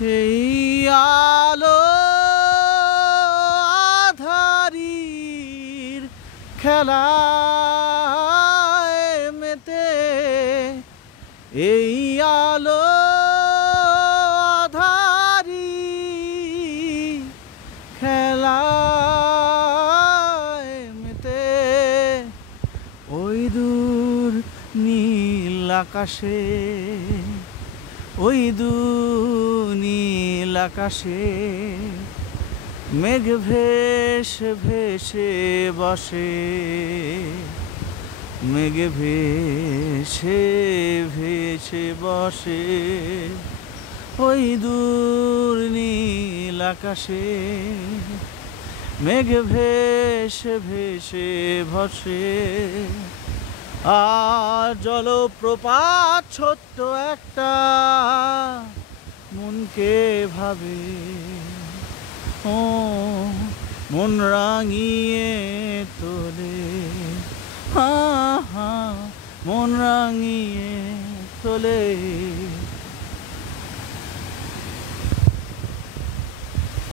এই আলো আধারির খেলায় মেতে, এই আলো আধারি খেলায় মেতে, ওই দূর নীল আকাশে, ওই দূর নীল আকাশে মেঘ ভেসে ভেসে বসে, মেঘ ভেসে ভেসে বসে, ওই দূর নীল আকাশে মেঘ ভেসে ভেসে বসে। আর জলপ্রপাত ছোট্ট একটা মনকে ভাবে, ও মন রাঙিয়ে তোলে, হা হা মন রাঙিয়ে তোলে।